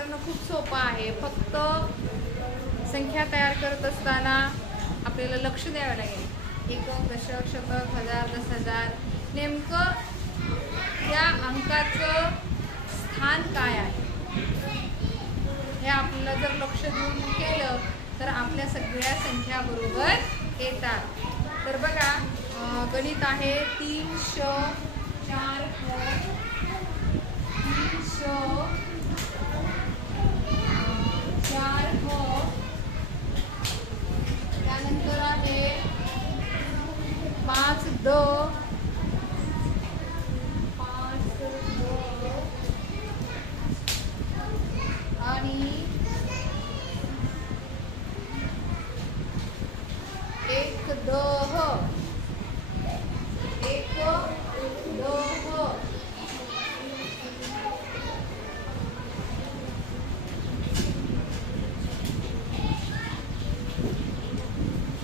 करणं खूप सोपं आहे. फक्त संख्या तयार करत असताना आपल्याला लक्ष द्यावं लागेल. एकक, दशक, शतक, हजार, 10,000 नेमकं या अंकाचं स्थान काय आहे हे आपल्याला जर लक्ष देऊन केलं तर आपल्या सगळ्या संख्या बरोबर येतात. तर बघा, गणित आहे 3 श 4 ह 3 श 4 ह. त्यानंतर आहे 5 द 5 द आणि 1 द ह 1 द ह.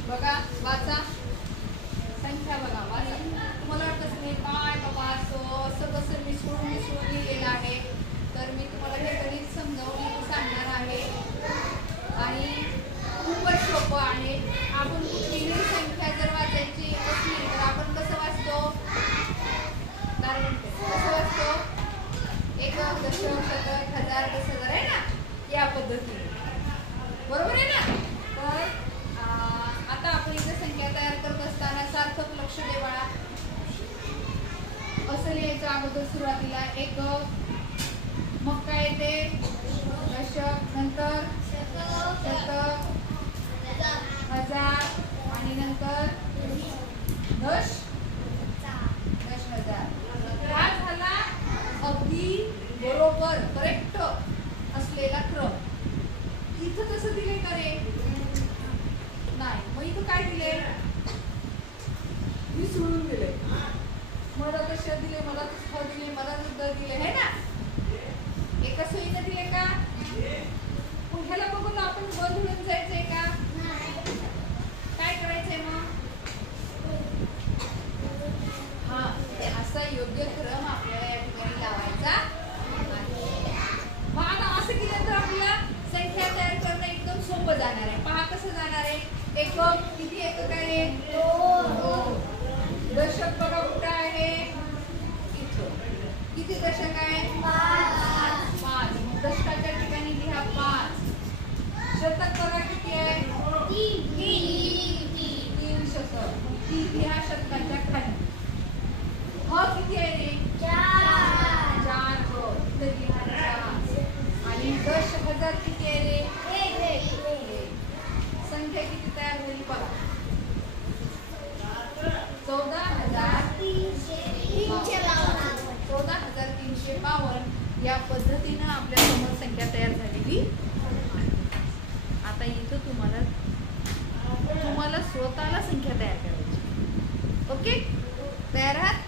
बघा, वाचा संख्या, बघा वाचा. तुम्हाला वाटत नाही काय बाबा असं कसं मिसळून लिहिलेलं आहे. तर मी तुम्हाला हे गणित समजावून सांगणार आहे आणि खूपच सोपं आहे. आपण कुठलीही संख्या जर वाचायची असली तर आपण कसं वाचतो? कसं वाचतो? एकक, दशक, शतक, हजार, 10,000 आहे ना, या पद्धतीने. बरोबर आहे ना? तर आता आपण इथे संख्या तयार करत असताना सारखं लक्ष दे बाळा. असं लिहायचं अगोदर सुरुवातीला एकक, मग काय येते दशक, नंतर शतक, हजार आणि नंतर 10,000. हा झाला अगदी बरोबर करेक्ट असलेला क्रम. इथं कसं दिले का रे? नाही. मग इथं काय दिले? मी सोडून दिले. मला कशा दिले, मला ख दिले, मला नंतर दिले है ना. एका सोयीनं दिले का? ह्याला बघून आपण बदलून जायचंय का? काय करायचंय मग? हा, असा योग्य क्रम आपल्याला या ठिकाणी लावायचा. मग आता असं केलं तर आपल्याला संख्या तयार करणं एकदम सोपं जाणार आहे. पहा कसं जाणार आहे. एकक, किती एकक आहे? 2. दशक बघा कुठं आहे? इथं. किती दशक आहे? 5. मग दशकाच्या ठिकाणी लिहा 5. शतक बघा किती आहे? 3 शतक. 3 लिहा शतकाच्या खाली. ह किती आहे रे? 4 ह. इथं लिहा 4. आणि 10,000 किती आहे रे? 1. संख्या किती तयार झाली बघा? 14,352. या पद्धतीनं आपल्या समोर संख्या तयार झालेली. आता इथं तुम्हाला स्वतःला संख्या तयार करायची. ओके, तयार आहात?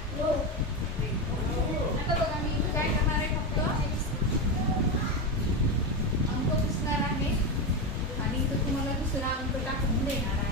आता बघा, मी इथं काय करणार आहे, फक्त अंक पुसणार आहे आणि इथं तुम्हाला दुसरा अंक टाकून देणार आहे.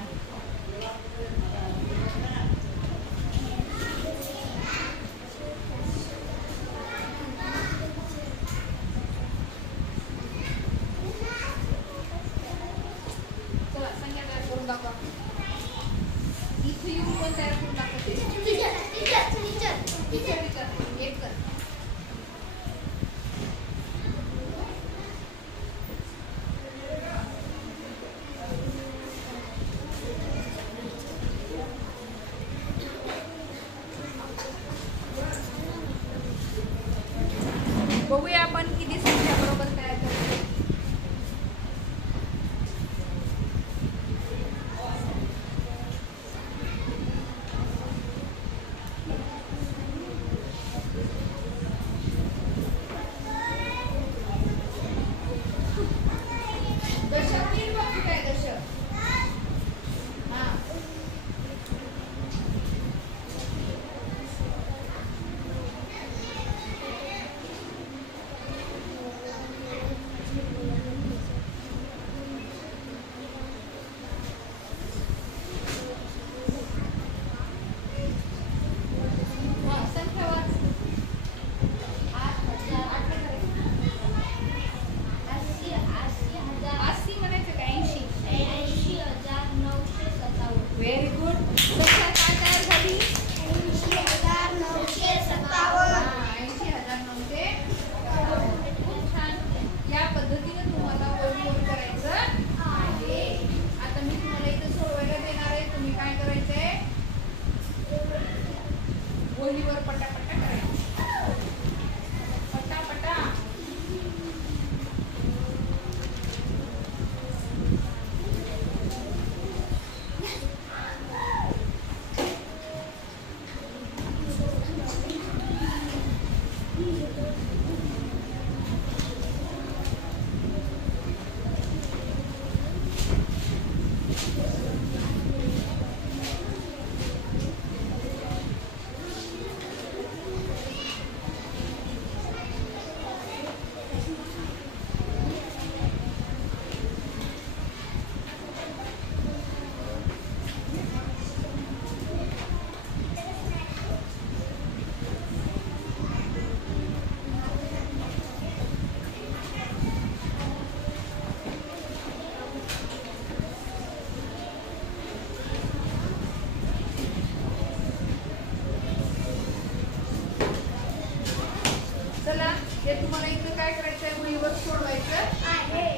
काय वहीवर सोडवायचं आहे.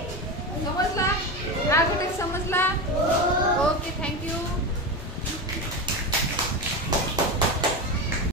समजला? हा घटक समजला? Okay, thank you.